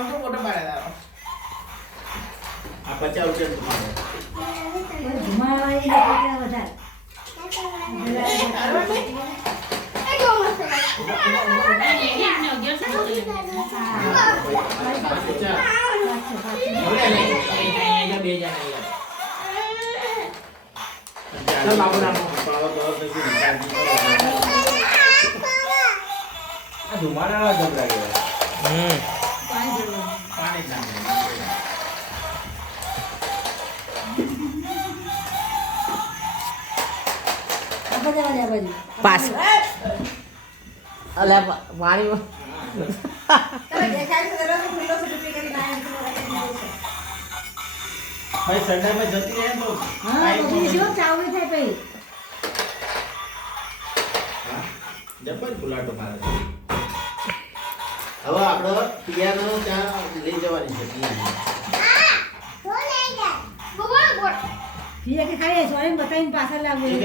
આમ તો ફોટો પાડેલા આ 50 રૂપિયા તમારે ધુમાડાવાળી વધારે ધુમાડા જબરા પાણી પાસ અલા પાણી ભાઈ સંડામાં જતી રહે તો હા બધી જો ચાવડી થાય પઈ જબર ફુલાટો મારે હવે આપણે પિયાનો ત્યાં લઈ જવાની છે પિયાનો ફીએ કે ખાઈ સોરી બતાવીને પાછળ લાવવું